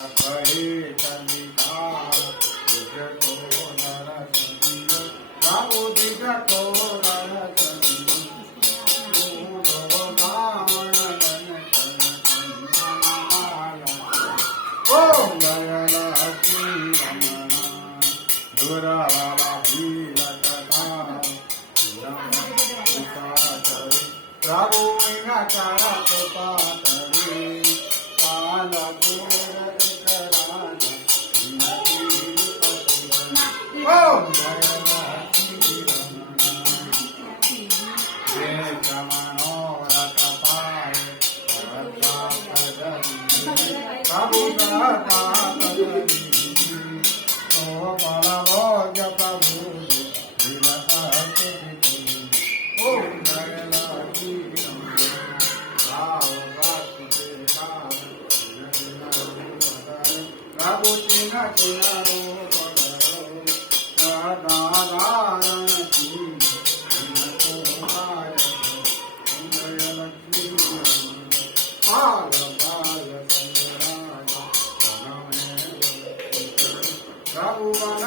कहे चलिता दिज को नरसिंह रामो दिज को नरसिंह ओम जय लक्ष्मी रमण दुराला भीलकथा प्रभु चारा कृपाकरी ओम जय लक्ष्मी रमण मनोरथ पाय प्रभु करता तो बलभोज प्रभु ओम जय लक्ष्मी प्रभु चिन्ह चिन्ह Prabhu